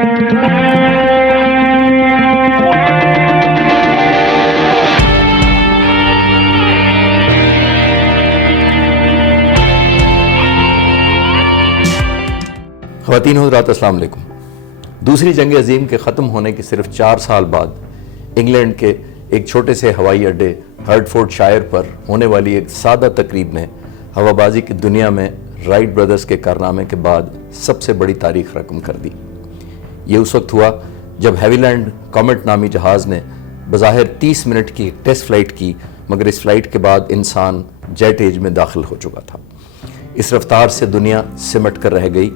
خواتین حضرات السلام علیکم۔ دوسری جنگ عظیم کے ختم ہونے کے صرف 4 سال بعد انگلینڈ کے ایک چھوٹے سے ہوائی اڈے ہرٹفورڈ شائر پر ہونے والی ایک سادہ تقریب نے ہوا بازی کی دنیا میں رائٹ برادرز کے کارنامے کے بعد سب سے بڑی تاریخ رقم کر دی۔ یہ اس وقت ہوا جب ہیوی لینڈ کومیٹ نامی جہاز نے بظاہر 30 منٹ کی ٹیسٹ فلائٹ کی، مگر اس فلائٹ کے بعد انسان جیٹ ایج میں داخل ہو چکا تھا۔ اس رفتار سے دنیا سمٹ کر رہ گئی،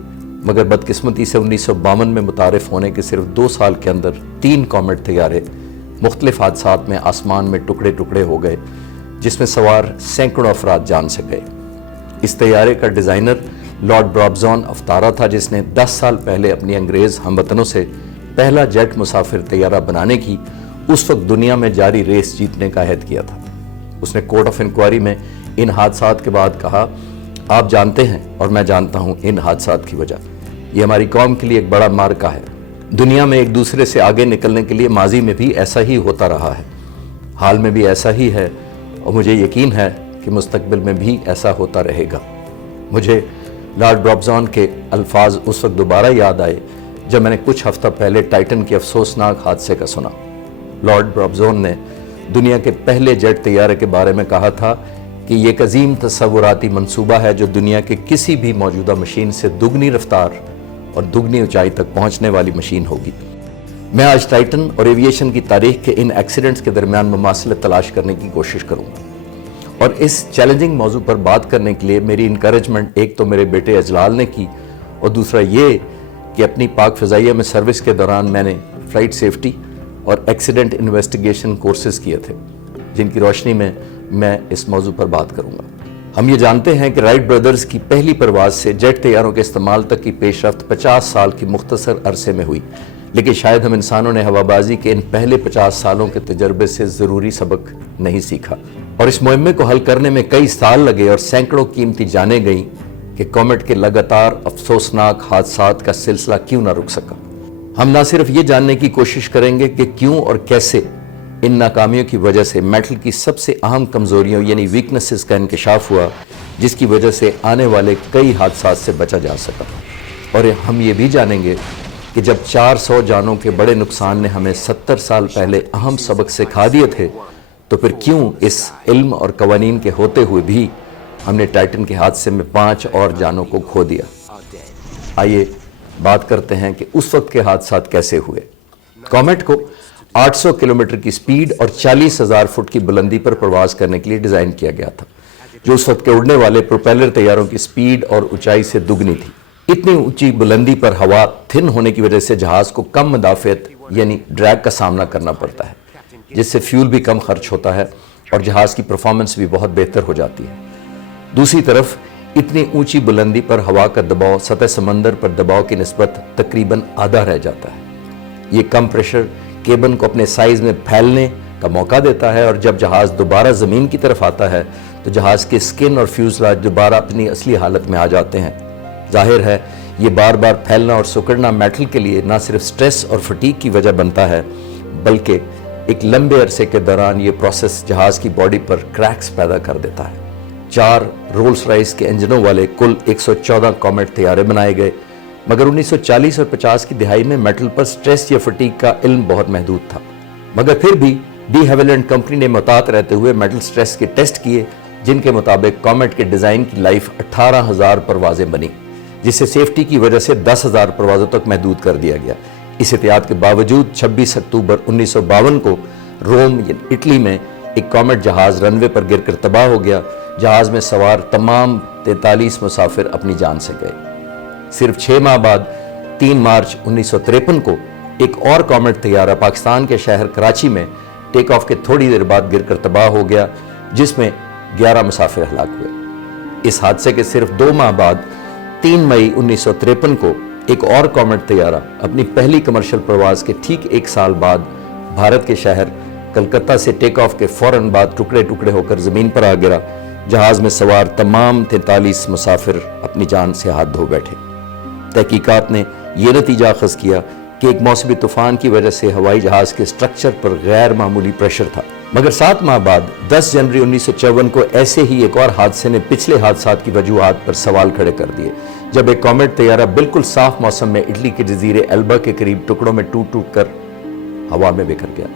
مگر بدقسمتی سے 1952 میں متعارف ہونے کے صرف 2 سال کے اندر 3 کومیٹ طیارے مختلف حادثات میں آسمان میں ٹکڑے ٹکڑے ہو گئے، جس میں سوار سینکڑوں افراد جان سے گئے۔ اس طیارے کا ڈیزائنر لارڈ برابزون افطارا تھا، جس نے 10 سال پہلے اپنی انگریز ہم وطنوں سے پہلا جیٹ مسافر طیارہ بنانے کی اس وقت دنیا میں جاری ریس جیتنے کا عہد کیا تھا۔ اس نے کورٹ آف انکوائری میں ان حادثات کے بعد کہا، آپ جانتے ہیں اور میں جانتا ہوں ان حادثات کی وجہ، یہ ہماری قوم کے لیے ایک بڑا معرکہ ہے۔ دنیا میں ایک دوسرے سے آگے نکلنے کے لیے ماضی میں بھی ایسا ہی ہوتا رہا ہے، حال میں بھی ایسا ہی ہے، اور مجھے یقین ہے کہ مستقبل میں بھی ایسا ہوتا رہے گا۔ مجھے لارڈ برابزون کے الفاظ اس وقت دوبارہ یاد آئے جب میں نے کچھ ہفتہ پہلے ٹائٹن کے افسوسناک حادثے کا سنا۔ لارڈ برابزون نے دنیا کے پہلے جیٹ طیارے کے بارے میں کہا تھا کہ یہ ایک عظیم تصوراتی منصوبہ ہے جو دنیا کے کسی بھی موجودہ مشین سے دگنی رفتار اور دگنی اونچائی تک پہنچنے والی مشین ہوگی۔ میں آج ٹائٹن اور ایویشن کی تاریخ کے ان ایکسیڈنٹس کے درمیان مماثلت تلاش کرنے کی کوشش کروں گا، اور اس چیلنجنگ موضوع پر بات کرنے کے لیے میری انکریجمنٹ ایک تو میرے بیٹے اجلال نے کی، اور دوسرا یہ کہ اپنی پاک فضائیہ میں سروس کے دوران میں نے فلائٹ سیفٹی اور ایکسیڈنٹ انویسٹیگیشن کورسز کیے تھے، جن کی روشنی میں اس موضوع پر بات کروں گا۔ ہم یہ جانتے ہیں کہ رائٹ برادرز کی پہلی پرواز سے جیٹ طیاروں کے استعمال تک کی پیش رفت 50 سال کی مختصر عرصے میں ہوئی، لیکن شاید ہم انسانوں نے ہوا بازی کے ان پہلے 50 سالوں کے تجربے سے ضروری سبق نہیں سیکھا، اور اس مہمے کو حل کرنے میں کئی سال لگے اور سینکڑوں قیمتی جانیں گئیں کہ کومیٹ کے لگاتار افسوسناک حادثات کا سلسلہ کیوں نہ رک سکا۔ ہم نہ صرف یہ جاننے کی کوشش کریں گے کہ کیوں اور کیسے ان ناکامیوں کی وجہ سے میٹل کی سب سے اہم کمزوریوں یعنی ویکنسز کا انکشاف ہوا، جس کی وجہ سے آنے والے کئی حادثات سے بچا جا سکا، اور ہم یہ بھی جانیں گے کہ جب 400 جانوں کے بڑے نقصان نے ہمیں 70 سال پہلے اہم سبق سکھا دیے تھے، تو پھر کیوں اس علم اور قوانین کے ہوتے ہوئے بھی ہم نے ٹائٹن کے حادثے میں 5 اور جانوں کو کھو دیا۔ آئیے بات کرتے ہیں کہ اس وقت کے حادثات کیسے ہوئے۔ کومیٹ کو 800 کلومیٹر کی سپیڈ اور 40,000 فٹ کی بلندی پر پرواز کرنے کے لیے ڈیزائن کیا گیا تھا، جو اس وقت کے اڑنے والے پروپیلر طیاروں کی سپیڈ اور اونچائی سے دگنی تھی۔ اتنی اونچی بلندی پر ہوا تھن ہونے کی وجہ سے جہاز کو کم مدافعت یعنی ڈریگ کا سامنا کرنا پڑتا ہے، جس سے فیول بھی کم خرچ ہوتا ہے اور جہاز کی پرفارمنس بھی بہت بہتر ہو جاتی ہے۔ دوسری طرف اتنی اونچی بلندی پر ہوا کا دباؤ سطح سمندر پر دباؤ کی نسبت تقریباً آدھا رہ جاتا ہے۔ یہ کم پریشر کیبن کو اپنے سائز میں پھیلنے کا موقع دیتا ہے، اور جب جہاز دوبارہ زمین کی طرف آتا ہے تو جہاز کے سکن اور فیوزلاج دوبارہ اپنی اصلی حالت میں آ جاتے ہیں۔ ظاہر ہے یہ بار بار پھیلنا اور سکڑنا میٹل کے لیے نہ صرف سٹریس اور فٹیگ کی وجہ بنتا ہے، بلکہ ایک لمبے عرصے کے دوران یہ پروسیس جہاز کی باڈی پر کریکس پیدا کر دیتا ہے۔ 4 رولز رائس کے انجنوں والے کل 114 کومیٹ طیارے بنائے گئے، مگر 1940 اور 50 کی دہائی میں میٹل پر سٹریس یا فٹیگ کا علم بہت محدود تھا، مگر پھر بھی ڈی ہیویلینڈ کمپنی نے محتاط رہتے ہوئے میٹل سٹریس کے ٹیسٹ کیے، جن کے مطابق کومیٹ کے ڈیزائن کی لائف 18,000 پروازیں بنی، جسے سیفٹی کی وجہ سے 10,000 پروازوں تک محدود کر دیا گیا۔ اس احتیاط کے باوجود 26 اکتوبر 1952 کو روم اٹلی میں ایک کومیٹ جہاز رن وے پر گر کر تباہ ہو گیا۔ جہاز میں سوار تمام 43 مسافر اپنی جان سے گئے۔ صرف 6 ماہ بعد 3 مارچ 1953 کو ایک اور کومیٹ طیارہ پاکستان کے شہر کراچی میں ٹیک آف کے تھوڑی دیر بعد گر کر تباہ ہو گیا، جس میں 11 مسافر ہلاک ہوئے۔ اس حادثے کے صرف 2 ماہ بعد 3 مئی 1953 کو ایک اور کومیٹ طیارہ اپنی پہلی کمرشل پرواز کے ٹھیک 1 سال بعد بھارت کے شہر کلکتہ سے ٹیک آف کے فوراً بعد ٹکڑے ٹکڑے ہو کر زمین پر آ گرا۔ جہاز میں سوار تمام 43 مسافر اپنی جان سے ہاتھ دھو بیٹھے۔ تحقیقات نے یہ نتیجہ اخذ کیا کہ ایک موسمی طوفان کی وجہ سے ہوائی جہاز کے سٹرکچر پر غیر معمولی پریشر تھا، مگر 7 ماہ بعد 10 جنوری 1954 کو ایسے ہی ایک اور حادثے نے پچھلے حادثات کی وجوہات پر سوال کھڑے کر دیے، جب ایک کومیٹ طیارہ بالکل صاف موسم میں اٹلی کے جزیرے ایلبا کے قریب ٹکڑوں میں ٹوٹ کر ہوا میں بکھر گیا۔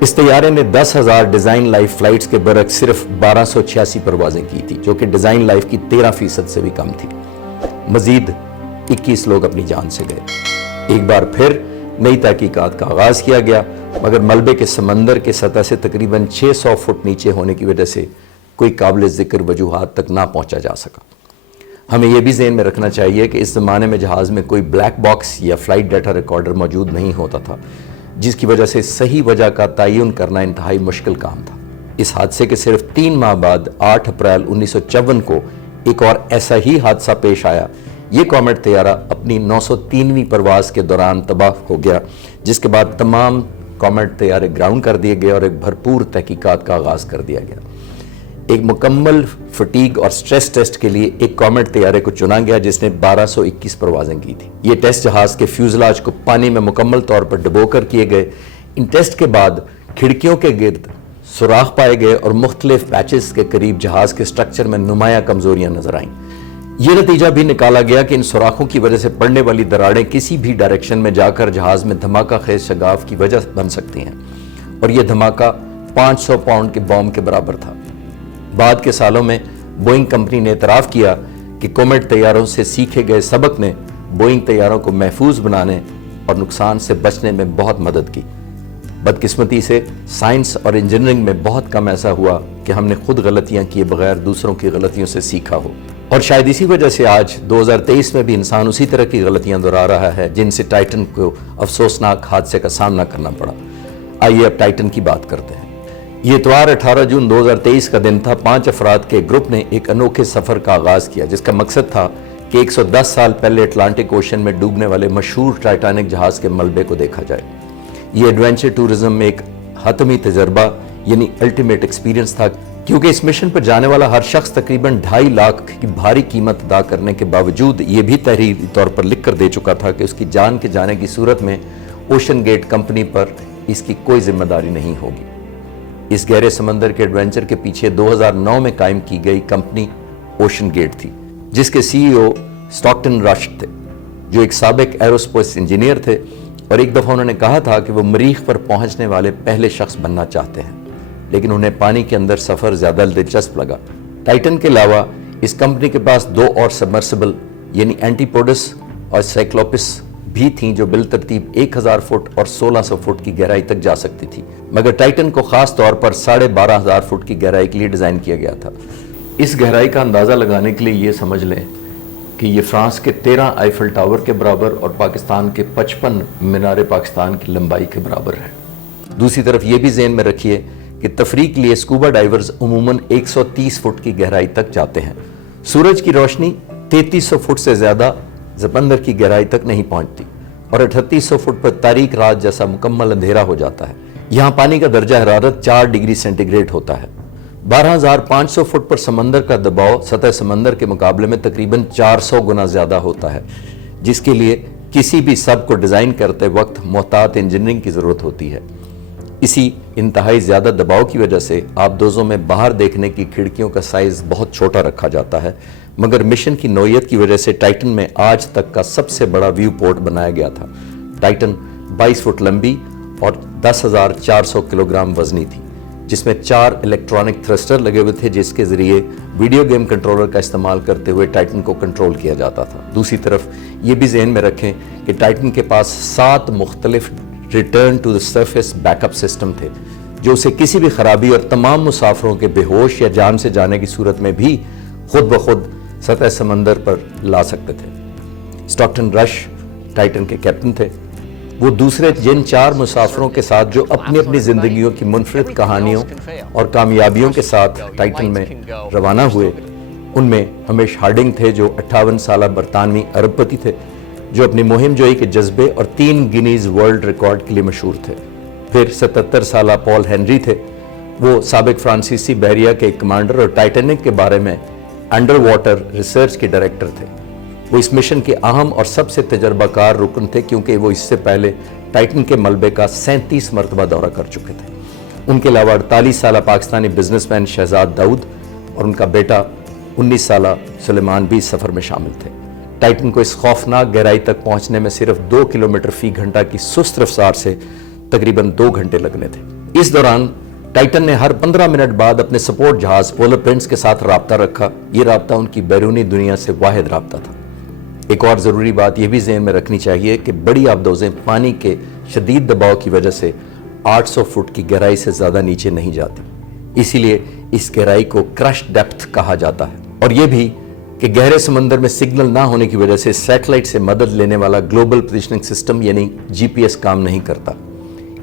اس طیارے نے 10,000 ڈیزائن لائف فلائٹس کے برعکس صرف 1286 پروازیں کی تھی، جو کہ ڈیزائن لائف کی 13% سے بھی کم تھی۔ مزید 21 لوگ اپنی جان سے گئے۔ ایک بار پھر نئی تحقیقات کا آغاز کیا گیا، مگر ملبے کے سمندر کے سطح سے تقریباً 600 فٹ نیچے ہونے کی وجہ سے کوئی قابل ذکر وجوہات تک نہ پہنچا جا سکا۔ ہمیں یہ بھی ذہن میں رکھنا چاہیے کہ اس زمانے میں جہاز میں کوئی بلیک باکس یا فلائٹ ڈیٹا ریکارڈر موجود نہیں ہوتا تھا، جس کی وجہ سے صحیح وجہ کا تعین کرنا انتہائی مشکل کام تھا۔ اس حادثے کے صرف 3 ماہ بعد 8 اپریل 1954 کو ایک اور ایسا ہی حادثہ پیش آیا۔ یہ کومیٹ طیارہ اپنی 903ویں پرواز کے دوران تباہ ہو گیا، جس کے بعد تمام کومیٹ طیارے گراؤنڈ کر دیے گئے اور ایک بھرپور تحقیقات کا آغاز کر دیا گیا۔ ایک مکمل فٹیگ اور سٹریس ٹیسٹ کے لیے ایک کومیٹ طیارے کو چنا گیا جس نے 1221 پروازیں کی تھی۔ یہ ٹیسٹ جہاز کے فیوزلاج کو پانی میں مکمل طور پر ڈبو کر کیے گئے۔ ان ٹیسٹ کے بعد کھڑکیوں کے گرد سوراخ پائے گئے اور مختلف پیچز کے قریب جہاز کے سٹرکچر میں نمایاں کمزوریاں نظر آئیں۔ یہ نتیجہ بھی نکالا گیا کہ ان سوراخوں کی وجہ سے پڑنے والی دراڑیں کسی بھی ڈائریکشن میں جا کر جہاز میں دھماکہ خیز شگاف کی وجہ بن سکتی ہیں، اور یہ دھماکہ 500 پاؤنڈ کے بوم کے برابر تھا۔ بعد کے سالوں میں بوئنگ کمپنی نے اعتراف کیا کہ کومیٹ طیاروں سے سیکھے گئے سبق نے بوئنگ طیاروں کو محفوظ بنانے اور نقصان سے بچنے میں بہت مدد کی۔ بدقسمتی سے سائنس اور انجینئرنگ میں بہت کم ایسا ہوا کہ ہم نے خود غلطیاں کیے بغیر دوسروں کی غلطیوں سے سیکھا ہو، اور شاید اسی وجہ سے آج 2023 میں بھی انسان اسی طرح کی غلطیاں دہرا رہا ہے جن سے ٹائٹن کو افسوسناک حادثے کا سامنا کرنا پڑا۔ آئیے اب ٹائٹن کی بات کرتے ہیں۔ یہ اتوار 18 جون 2023 کا دن تھا۔ 5 افراد کے گروپ نے ایک انوکھے سفر کا آغاز کیا جس کا مقصد تھا کہ 110 سال پہلے اٹلانٹک اوشن میں ڈوبنے والے مشہور ٹائٹینک جہاز کے ملبے کو دیکھا جائے۔ یہ ایڈونچر ٹورزم میں ایک حتمی تجربہ یعنی الٹیمیٹ ایکسپیرینس تھا، کیونکہ اس مشن پر جانے والا ہر شخص تقریباً 2.5 لاکھ کی بھاری قیمت ادا کرنے کے باوجود یہ بھی تحریری طور پر لکھ کر دے چکا تھا کہ اس کی جان کے جانے کی صورت میں اوشن گیٹ کمپنی پر اس کی کوئی ذمہ داری نہیں ہوگی۔ اس گہرے سمندر کے ایڈونچر کے پیچھے 2009 میں قائم کی گئی کمپنی اوشن گیٹ تھی، جس کے سی ای او اسٹاکٹن رش تھے، جو ایک سابق ایروسپیس انجینئر تھے، اور ایک دفعہ انہوں نے کہا تھا کہ وہ مریخ پر پہنچنے والے پہلے شخص بننا چاہتے ہیں، لیکن انہیں پانی کے اندر سفر زیادہ دلچسپ لگا۔ ٹائٹن کے علاوہ اس کمپنی کے پاس 2 اور سبمرسیبل یعنی اینٹیپوڈس اور سائیکلوپس بھی تھیں جو بالترتیب 1000 فٹ اور 1600 فٹ کی گہرائی تک جا سکتی تھی، مگر ٹائٹن کو خاص طور پر 12,500 فٹ کی گہرائی کے لیے ڈیزائن کیا گیا تھا۔ اس گہرائی کا اندازہ لگانے کے لیے یہ سمجھ لیں کہ یہ فرانس کے 13 آئیفل ٹاور کے برابر اور پاکستان کے 55 مینار پاکستان کی لمبائی کے برابر ہے۔ دوسری طرف یہ بھی ذہن میں رکھیے کہ تفریح کے لیے اسکوبا ڈائیورز عموماً 130 فٹ کی گہرائی تک جاتے ہیں۔ سورج کی روشنی 3300 فٹ سے زیادہ سمندر کی گہرائی تک نہیں پہنچتی، اور 3800 فٹ پر تاریک رات جیسا مکمل اندھیرا ہو جاتا ہے۔ یہاں پانی کا درجہ حرارت 4 ڈگری سینٹی گریڈ ہوتا ہے۔ 12,500 فٹ پر سمندر کا دباؤ سطح سمندر کے مقابلے میں تقریباً 400 گنا زیادہ ہوتا ہے، جس کے لیے کسی بھی سب کو ڈیزائن کرتے وقت محتاط انجینئرنگ کی ضرورت ہوتی ہے۔ اسی انتہائی زیادہ دباؤ کی وجہ سے آبدوزوں میں باہر دیکھنے کی کھڑکیوں کا سائز بہت چھوٹا رکھا جاتا ہے، مگر مشن کی نوعیت کی وجہ سے ٹائٹن میں آج تک کا سب سے بڑا ویو پورٹ بنایا گیا تھا۔ ٹائٹن 22 فٹ لمبی اور 10,400 کلوگرام وزنی تھی، جس میں 4 الیکٹرانک تھرسٹر لگے ہوئے تھے جس کے ذریعے ویڈیو گیم کنٹرولر کا استعمال کرتے ہوئے ٹائٹن کو کنٹرول کیا جاتا تھا۔ دوسری طرف یہ بھی ذہن میں رکھیں کہ ٹائٹن کے پاس 7 مختلف return to the surface backup system تھے، جو اسے کسی بھی خرابی اور تمام مسافروں کے بے ہوش یا جان سے جانے کی صورت میں بھی خود بخود سطح سمندر پر لا سکتے تھے۔ اسٹاکٹن رش ٹائٹن کے کیپٹن تھے۔ وہ دوسرے جن 4 مسافروں کے ساتھ جو اپنی اپنی زندگیوں کی منفرد کہانیوں اور کامیابیوں کے ساتھ ٹائٹن میں روانہ ہوئے، ان میں ہمیش ہارڈنگ تھے جو 58 سالہ برطانوی ارب پتی تھے، جو اپنی مہم جوئی کے جذبے اور 3 گینیز ورلڈ ریکارڈ کے لیے مشہور تھے۔ پھر 77 سالہ پال ہنری تھے، وہ سابق فرانسیسی بحریہ کے ایک کمانڈر اور ٹائٹینک کے بارے میں انڈر واٹر ریسرچ کے ڈائریکٹر تھے۔ وہ اس مشن کے اہم اور سب سے تجربہ کار رکن تھے کیونکہ وہ اس سے پہلے ٹائٹن کے ملبے کا 37 مرتبہ دورہ کر چکے تھے۔ ان کے علاوہ 48 سالہ پاکستانی بزنس مین شہزاد داؤد اور ان کا بیٹا 19 سالہ سلیمان بھی اس سفر میں شامل تھے۔ ٹائٹن کو اس خوفناک گہرائی تک پہنچنے میں صرف 2 کلومیٹر فی گھنٹہ کی سست رفتار سے تقریباً 2 گھنٹے لگنے تھے۔ اس دوران ٹائٹن نے ہر 15 منٹ بعد اپنے سپورٹ جہاز پولر پرنس کے ساتھ رابطہ رکھا۔ یہ رابطہ ان کی بیرونی دنیا سے واحد رابطہ تھا۔ ایک اور ضروری بات یہ بھی ذہن میں رکھنی چاہیے کہ بڑی آبدوزیں پانی کے شدید دباؤ کی وجہ سے 800 فٹ کی گہرائی سے زیادہ نیچے نہیں جاتی، اسی لیے اس گہرائی کو کرش ڈیپتھ کہا جاتا ہے۔ اور یہ بھی کہ گہرے سمندر میں سگنل نہ ہونے کی وجہ سے سیٹلائٹ سے مدد لینے والا گلوبل پوزیشننگ سسٹم یعنی GPS کام نہیں کرتا۔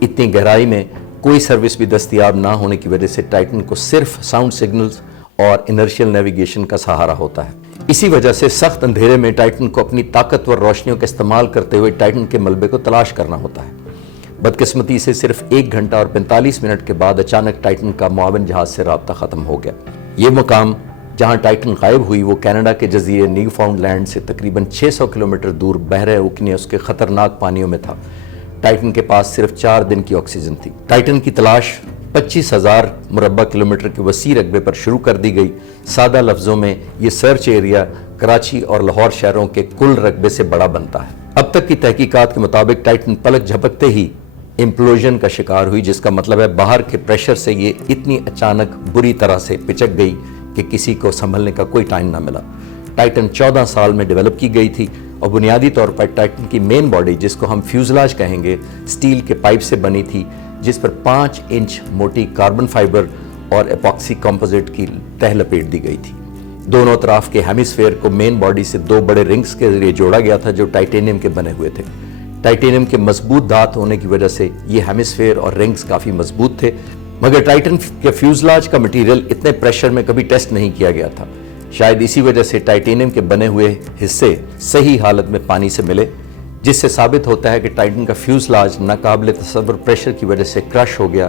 اتنی گہرائی میں کوئی سروس بھی دستیاب نہ ہونے کی وجہ سے ٹائٹن کو صرف ساؤنڈ سگنلز اور انرشیل نیویگیشن کا سہارا ہوتا ہے۔ اسی وجہ سے سخت اندھیرے میں ٹائٹن کو اپنی طاقتور روشنیوں کا استعمال کرتے ہوئے ٹائٹن کے ملبے کو تلاش کرنا ہوتا ہے۔ بدقسمتی سے صرف 1 گھنٹہ اور 45 منٹ کے بعد اچانک ٹائٹن کا معاون جہاز سے رابطہ ختم ہو گیا۔ یہ مقام جہاں ٹائٹن غائب ہوئی وہ کینیڈا کے جزیرے نیو فاؤنڈ لینڈ سے تقریباً 600 کلومیٹر دور بحر اوقیانوس کے خطرناک پانیوں میں تھا۔ ٹائٹن کے پاس صرف 4 دن کی آکسیجن تھی۔ ٹائٹن کی تلاش 25,000 مربع کلومیٹر کے وسیع رقبے پر شروع کر دی گئی۔ سادہ لفظوں میں یہ سرچ ایریا کراچی اور لاہور شہروں کے کل رقبے سے بڑا بنتا ہے۔ اب تک کی تحقیقات کے مطابق ٹائٹن پلک جھپکتے ہی امپلوژن کا شکار ہوئی، جس کا مطلب ہے باہر کے پریشر سے یہ اتنی اچانک بری طرح سے پچک گئی کہ کسی کو سنبھلنے کا کوئی ٹائم نہ ملا۔ ٹائٹن 14 سال میں ڈیولپ کی گئی تھی اور بنیادی طور پر ٹائٹن کی مین باڈی، جس کو ہم فیوزلاج کہیں گے، سٹیل کے پائپ سے بنی تھی جس پر 5 انچ موٹی کاربن فائبر اور ایپاکسی کمپوزٹ کی تہ لپیٹ دی گئی تھی۔ دونوں اطراف کے ہیمیسفیئر کو مین باڈی سے 2 بڑے رنگز کے ذریعے جوڑا گیا تھا جو ٹائٹینیم کے بنے ہوئے تھے۔ ٹائٹینیم کے مضبوط دھات ہونے کی وجہ سے یہ ہیمیسفیئر اور رنگز کافی مضبوط تھے، مگر ٹائٹن کے فیوزلاج کا مٹیریل اتنے پریشر میں کبھی ٹیسٹ نہیں کیا گیا تھا۔ شاید اسی وجہ سے ٹائٹینیم کے بنے ہوئے حصے صحیح حالت میں پانی سے ملے، جس سے ثابت ہوتا ہے کہ ٹائٹن کا فیوزلاج ناقابل تصور پریشر کی وجہ سے کرش ہو گیا۔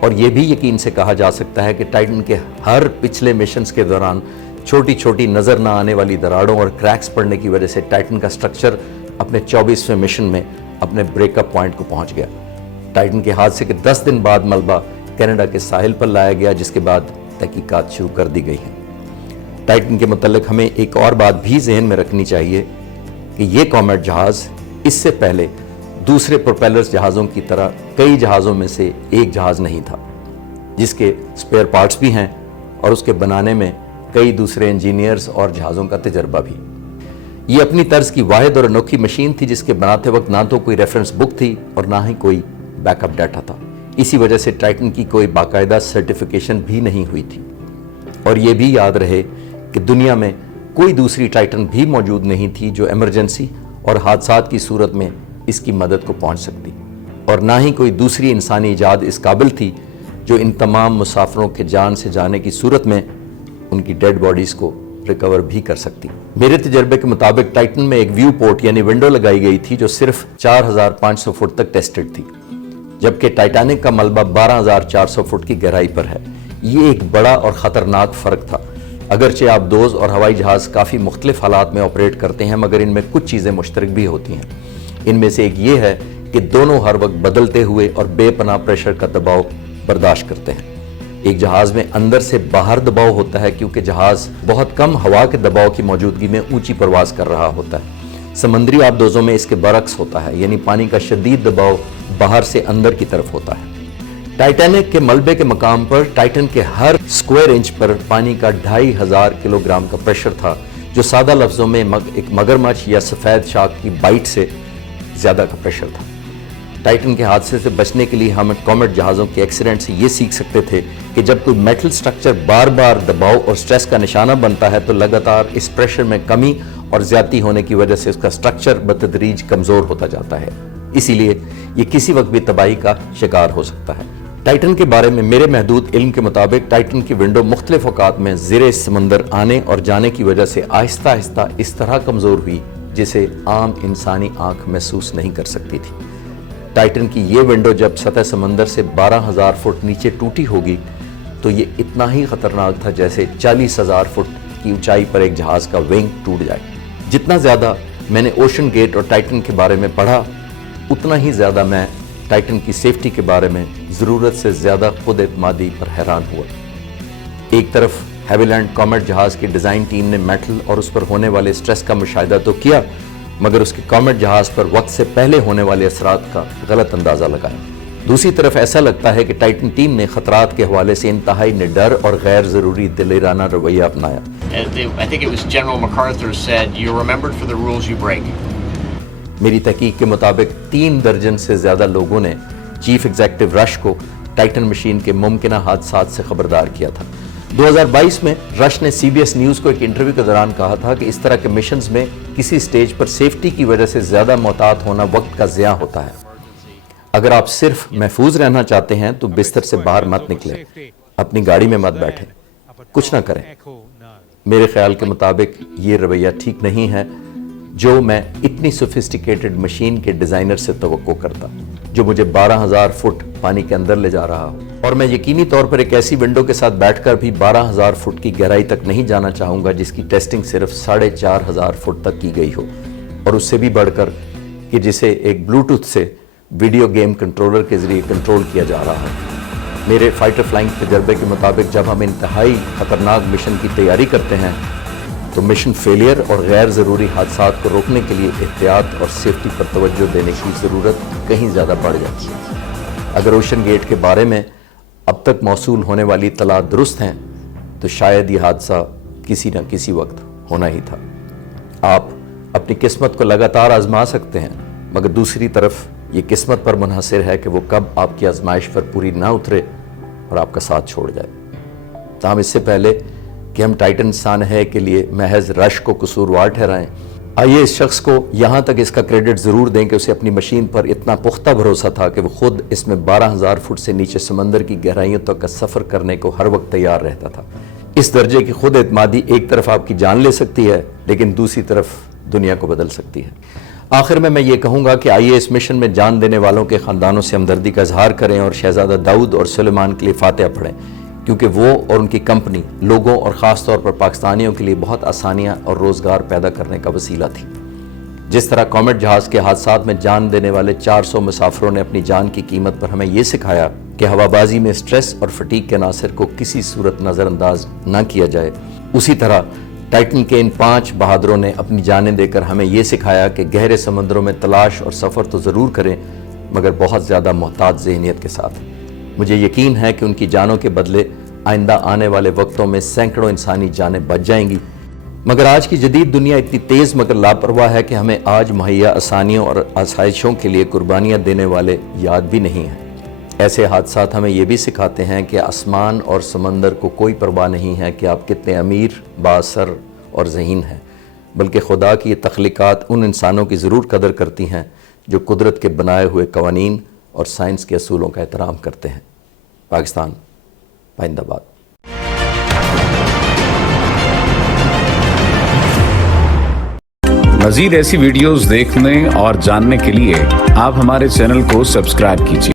اور یہ بھی یقین سے کہا جا سکتا ہے کہ ٹائٹن کے ہر پچھلے مشنز کے دوران چھوٹی چھوٹی نظر نہ آنے والی دراڑوں اور کریکس پڑنے کی وجہ سے ٹائٹن کا سٹرکچر اپنے 24ویں مشن میں اپنے بریک اپ پوائنٹ کو پہنچ گیا۔ ٹائٹن کے حادثے کے 10 دن بعد ملبہ کینیڈا کے ساحل پر لایا گیا، جس کے بعد تحقیقات شروع کر دی گئی ہیں۔ ٹائٹن کے متعلق ہمیں ایک اور بات بھی ذہن میں رکھنی چاہیے کہ یہ کامیٹ جہاز اس سے پہلے دوسرے پروپیلرز جہازوں کی طرح کئی جہازوں میں سے ایک جہاز نہیں تھا، جس کے اسپیئر پارٹس بھی ہیں اور اس کے بنانے میں کئی دوسرے انجینئرز اور جہازوں کا تجربہ بھی۔ یہ اپنی طرز کی واحد اور انوکھی مشین تھی جس کے بناتے وقت نہ تو کوئی ریفرنس بک تھی اور نہ ہی کوئی بیک اپ ڈیٹا تھا۔ اسی وجہ سے ٹائٹن کی کوئی باقاعدہ سرٹیفیکیشن بھی نہیں ہوئی تھی۔ اور یہ بھی یاد رہے کہ دنیا میں کوئی دوسری ٹائٹن بھی موجود نہیں تھی جو ایمرجنسی اور حادثات کی صورت میں اس کی مدد کو پہنچ سکتی، اور نہ ہی کوئی دوسری انسانی ایجاد اس قابل تھی جو ان تمام مسافروں کے جان سے جانے کی صورت میں ان کی ڈیڈ باڈیز کو ریکور بھی کر سکتی۔ میرے تجربے کے مطابق ٹائٹن میں ایک ویو پورٹ یعنی ونڈو لگائی گئی تھی جو صرف 4500 فٹ تک ٹیسٹڈ تھی، جبکہ ٹائٹینک کا ملبہ 12400 فٹ کی گہرائی پر ہے۔ یہ ایک بڑا اور خطرناک فرق تھا۔ اگرچہ آبدوز اور ہوائی جہاز کافی مختلف حالات میں آپریٹ کرتے ہیں، مگر ان میں کچھ چیزیں مشترک بھی ہوتی ہیں۔ ان میں سے ایک یہ ہے کہ دونوں ہر وقت بدلتے ہوئے اور بے پناہ پریشر کا دباؤ برداشت کرتے ہیں۔ ایک جہاز میں اندر سے باہر دباؤ ہوتا ہے کیونکہ جہاز بہت کم ہوا کے دباؤ کی موجودگی میں اونچی پرواز کر رہا ہوتا ہے۔ سمندری آبدوزوں میں اس کے برعکس ہوتا ہے، یعنی پانی کا شدید دباؤ باہر سے اندر کی طرف ہوتا ہے۔ ٹائٹینک کے ملبے کے مقام پر ٹائٹن کے ہر سکوائر انچ پر پانی کا 2500 کلو گرام کا پریشر تھا، جو سادہ لفظوں میں ایک مگرمچھ یا سفید شارک کی بائٹ سے زیادہ کا پریشر تھا۔ ٹائٹن کے حادثے سے بچنے کے لیے ہم کامیٹ جہازوں کے ایکسیڈنٹ سے یہ سیکھ سکتے تھے کہ جب کوئی میٹل سٹرکچر بار بار دباؤ اور سٹریس کا نشانہ بنتا ہے تو لگاتار اس پریشر میں کمی اور زیادتی ہونے کی وجہ سے اس کا سٹرکچر بتدریج کمزور ہوتا جاتا ہے، اسی لیے یہ کسی وقت بھی تباہی کا شکار ہو سکتا ہے۔ ٹائٹن کے بارے میں میرے محدود علم کے مطابق ٹائٹن کی ونڈو مختلف اوقات میں زیر سمندر آنے اور جانے کی وجہ سے آہستہ آہستہ اس طرح کمزور ہوئی جسے عام انسانی آنکھ محسوس نہیں کر سکتی تھی۔ ٹائٹن کی یہ ونڈو جب سطح سمندر سے 12000 فٹ نیچے ٹوٹی ہوگی تو یہ اتنا ہی خطرناک تھا جیسے 40000 فٹ کی اونچائی پر ایک جہاز کا ونگ ٹوٹ جائے۔ جتنا زیادہ میں نے اوشن گیٹ اور ٹائٹن کے بارے میں پڑھا اتنا ہی زیادہ میں ٹائٹن کی سیفٹی کے بارے میں ضرورت سے زیادہ خود اعتمادی پر حیران ہوا۔ ایک طرف ہیوی لینڈ کامٹ جہاز کی ڈیزائن ٹیم نے میٹل اور اس پر ہونے والے سٹریس کا مشاہدہ تو کیا، مگر اس کے کامٹ جہاز پر وقت سے پہلے ہونے والے اثرات کا غلط اندازہ لگایا۔ دوسری طرف ایسا لگتا ہے کہ ٹائٹن ٹیم نے خطرات کے حوالے سے انتہائی نڈر اور غیر ضروری دلیرانہ رویہ اپنایا۔ I think it was General MacArthur said, "You're remembered for the rules you break." میری تحقیق کے مطابق 3 درجن سے زیادہ لوگوں نے چیف ایگزیکٹو رش کو ٹائٹن مشین کے ممکنہ حادثات سے خبردار کیا تھا۔ 2022 میں رش نے سی بی ایس نیوز کو ایک انٹرویو کے دوران کہا تھا کہ اس طرح کے مشنز میں کسی سٹیج پر سیفٹی کی وجہ سے زیادہ محتاط ہونا وقت کا ضیاع ہوتا ہے۔ اگر آپ صرف محفوظ رہنا چاہتے ہیں تو بستر سے باہر مت نکلیں، اپنی گاڑی میں مت بیٹھیں، کچھ نہ کریں۔ میرے خیال کے مطابق یہ رویہ ٹھیک نہیں ہے جو میں اتنی سوفسٹیکیٹڈ مشین کے ڈیزائنر سے توقع کرتا، جو مجھے 12,000 فٹ پانی کے اندر لے جا رہا ہو، اور میں یقینی طور پر ایک ایسی ونڈو کے ساتھ بیٹھ کر بھی 12,000 فٹ کی گہرائی تک نہیں جانا چاہوں گا جس کی ٹیسٹنگ صرف 4,500 فٹ تک کی گئی ہو، اور اس سے بھی بڑھ کر کہ جسے ایک بلوٹوتھ سے ویڈیو گیم کنٹرولر کے ذریعے کنٹرول کیا جا رہا ہے۔ میرے فائٹر فلائنگ تجربے کے مطابق جب ہم انتہائی خطرناک مشن کی تیاری کرتے ہیں تو مشن فیلئر اور غیر ضروری حادثات کو روکنے کے لیے احتیاط اور سیفٹی پر توجہ دینے کی ضرورت کہیں زیادہ بڑھ جاتی ہے۔ اگر اوشن گیٹ کے بارے میں اب تک موصول ہونے والی اطلاعات درست ہیں تو شاید یہ حادثہ کسی نہ کسی وقت ہونا ہی تھا۔ آپ اپنی قسمت کو لگاتار آزما سکتے ہیں، مگر دوسری طرف یہ قسمت پر منحصر ہے کہ وہ کب آپ کی آزمائش پر پوری نہ اترے اور آپ کا ساتھ چھوڑ جائے۔ تاہم اس سے پہلے کہ ہم ٹائٹن سانحے کے لیے محض رش کو قصوروار ٹھہرائیں، آئیے اس شخص کو یہاں تک اس کا کریڈٹ ضرور دیں کہ اسے اپنی مشین پر اتنا پختہ بھروسہ تھا کہ وہ خود اس میں 12,000 فٹ سے نیچے سمندر کی گہرائیوں تک کا سفر کرنے کو ہر وقت تیار رہتا تھا۔ اس درجے کی خود اعتمادی ایک طرف آپ کی جان لے سکتی ہے لیکن دوسری طرف دنیا کو بدل سکتی ہے۔ آخر میں یہ کہوں گا کہ آئیے اس مشن میں جان دینے والوں کے خاندانوں سے ہمدردی کا اظہار کریں اور شہزادہ داؤد اور سلیمان کے لیے فاتحہ پڑھیں، کیونکہ وہ اور ان کی کمپنی لوگوں اور خاص طور پر پاکستانیوں کے لیے بہت آسانیاں اور روزگار پیدا کرنے کا وسیلہ تھی۔ جس طرح کامٹ جہاز کے حادثات میں جان دینے والے 400 مسافروں نے اپنی جان کی قیمت پر ہمیں یہ سکھایا کہ ہوا بازی میں سٹریس اور فٹیگ کے عناصر کو کسی صورت نظر انداز نہ کیا جائے، اسی طرح ٹائٹن کے ان 5 بہادروں نے اپنی جانیں دے کر ہمیں یہ سکھایا کہ گہرے سمندروں میں تلاش اور سفر تو ضرور کریں مگر بہت زیادہ محتاط ذہنیت کے ساتھ۔ مجھے یقین ہے کہ ان کی جانوں کے بدلے آئندہ آنے والے وقتوں میں سینکڑوں انسانی جانیں بچ جائیں گی، مگر آج کی جدید دنیا اتنی تیز مگر لاپرواہ ہے کہ ہمیں آج مہیا آسانیوں اور آسائشوں کے لیے قربانیاں دینے والے یاد بھی نہیں ہیں۔ ایسے حادثات ہمیں یہ بھی سکھاتے ہیں کہ آسمان اور سمندر کو کوئی پرواہ نہیں ہے کہ آپ کتنے امیر، بااثر اور ذہین ہیں، بلکہ خدا کی یہ تخلیقات ان انسانوں کی ضرور قدر کرتی ہیں جو قدرت کے بنائے ہوئے قوانین اور سائنس کے اصولوں کا احترام کرتے ہیں۔ پاکستان پائندہ باد۔ مزید ایسی ویڈیوز دیکھنے اور جاننے کے لیے آپ ہمارے چینل کو سبسکرائب کیجیے۔